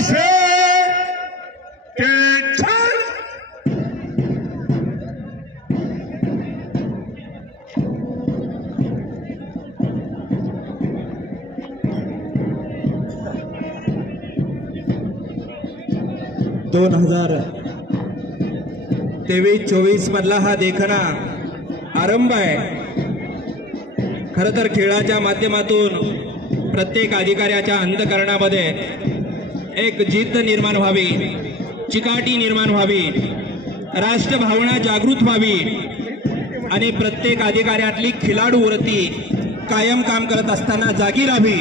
say attention. दोन 2023-24 मधला हा देखणा आरंभ आहे। खरं तर खेळाच्या माध्यमातून प्रत्येक अधिकाऱ्याच्या अंतःकरणामध्ये एक जिद्द निर्माण व्हावी, चिकाटी निर्माण व्हावी, राष्ट्रभावना जागृत व्हावी आणि प्रत्येक अधिकाऱ्यातली खिलाडू वृत्ती कायम काम करत असताना जागी राहावी।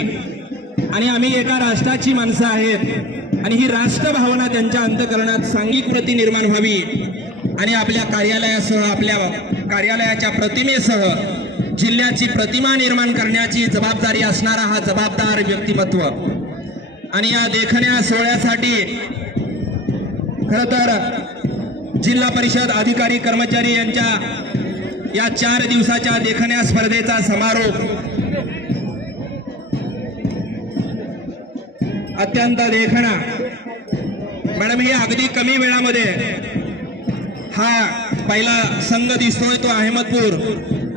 आणि आम्ही एका राष्ट्राची माणसं आहेत आणि ही राष्ट्रभावना त्यांच्या अंतःकरणात सांघिक वृत्ती निर्माण व्हावी आणि आपल्या कार्यालयासह, आपल्या कार्यालयाच्या प्रतिमेसह जिल्ह्याची प्रतिमा निर्माण करण्याची जबाबदारी असणारा हा जबाबदार व्यक्तिमत्व। आणि या देखण्या सोहळ्यासाठी खरं तर जिल्हा परिषद अधिकारी कर्मचारी यांच्या या 4 दिवसाच्या देखण्या स्पर्धेचा समारोप अत्यंत देखणा मॅडम, ही अगदी कमी वेळामध्ये हा पहिला संघ दिसतोय तो अहमदपूर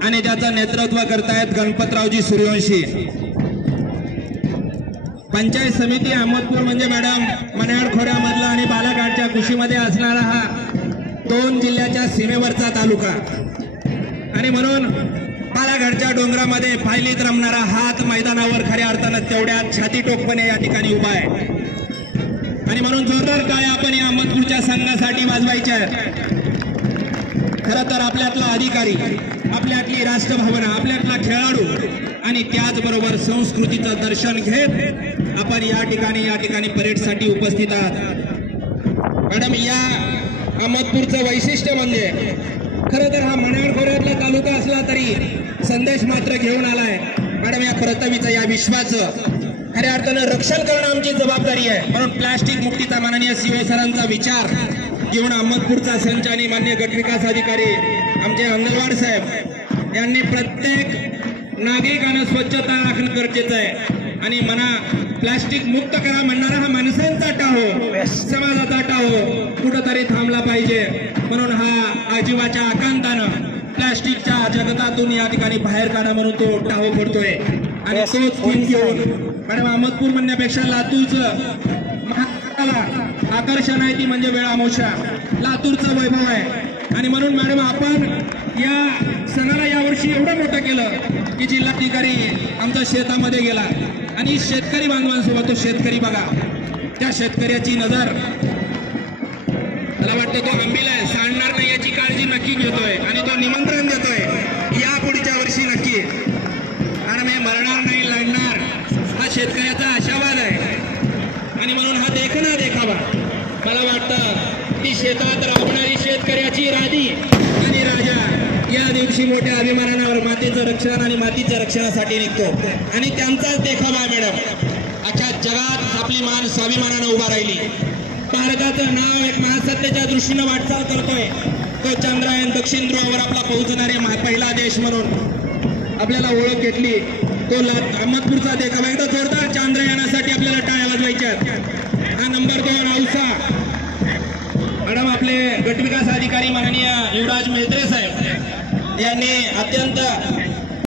आणि त्याचं नेतृत्व करतायत गणपतरावजी सूर्यवंशी। पंचायत समिती अहमदपूर म्हणजे मॅडम मन्याड खोऱ्यामधला आणि बालाघाटच्या कुशीमध्ये असणारा हा 2 जिल्ह्याच्या सीमेवरचा तालुका आणि म्हणून बालाघाटच्या डोंगरामध्ये फायलीत रमणारा हात मैदानावर खऱ्या अर्थानं तेवढ्या छातीटोकपणे या ठिकाणी उभा आहे आणि म्हणून जोरदार टाळ्या आपण या अहमदपूरच्या संघासाठी वाजवायच्या आहेत। खरं तर आपल्यातला अधिकारी, आपल्यातली राष्ट्रभावना, आपल्यातला खेळाडू आणि त्याचबरोबर संस्कृतीचं दर्शन घेत आपण या ठिकाणी परेडसाठी उपस्थित आहात। मॅडम, या अहमदपूरचं वैशिष्ट्य म्हणजे खरं तर हा मन्याड खोऱ्यातला तालुका असला तरी संदेश मात्र घेऊन आलाय। मॅडम, या कर्तव्याचं, या विश्वाचं खऱ्या अर्थानं रक्षण करणं आमची जबाबदारी आहे। म्हणून प्लास्टिक मुक्तीचा माननीय सीओ सरांचा विचार घेऊन अहमदपूरचा संच आणि माननीय गटविकास अधिकारी आमचे अंगलवाड साहेब यांनी प्रत्येक नागरिकांना स्वच्छता राखणं गरजेचं आहे आणि प्लास्टिक मुक्त करा म्हणणारा हा माणसांचा टाहो, समाजाचा टाहो कुठंतरी थांबला पाहिजे। म्हणून हा आजीवाच्या आकांतानं प्लास्टिकच्या जगतातून या ठिकाणी बाहेर काढा म्हणून तो टाहो फोडतोय आणि तोच थीम घेऊन मॅडम अहमदपूर म्हणण्यापेक्षा लातूरचं महाराष्ट्राला आकर्षण आहे ती म्हणजे वेळामोशा, लातूरचा वैभव आहे। आणि म्हणून मॅडम आपण या सणाला यावर्षी एवढं मोठं केलं की जिल्हाधिकारी आमच्या शेतामध्ये गेला आणि शेतकरी बांधवांसोबत तो शेतकरी बघा, त्या शेतकऱ्याची नजर मला वाटतं तो आंबील आहे, सांडणार नाही याची काळजी नक्की घेतोय आणि तो निमंत्रण देतोय या पुढच्या वर्षी नक्की। कारण हे मरणार नाही, लढणार हा शेतकऱ्याचा आशावाद आहे आणि म्हणून हा देखणा देखावा मला वाटतं ती शेतात राबणारी शेतकऱ्याची राधी आणि राजा या दिवशी मोठ्या अभिमानावर मातीचं रक्षण आणि मातीच्या रक्षणासाठी निघतो आणि त्यांचाच देखावा मॅडम अख्ख्या जगात आपली मान स्वाभिमानानं उभा राहिली। भारताचं नाव एक महासत्तेच्या दृष्टीनं वाटचाल करतोय, तो चंद्रायन दक्षिण ध्रुवावर आपला पोहोचणारे पहिला देश म्हणून आपल्याला ओळख घेतली। तो अहमदपूरचा देखावा एकदा जोरदार चांद्रयानासाठी आपल्याला टाळ्या वाजवायच्या। हा नंबर 2 औसा मॅडम, आपले गटविकास अधिकारी माननीय युवराज मेहत्रे साहेब यांनी अत्यंत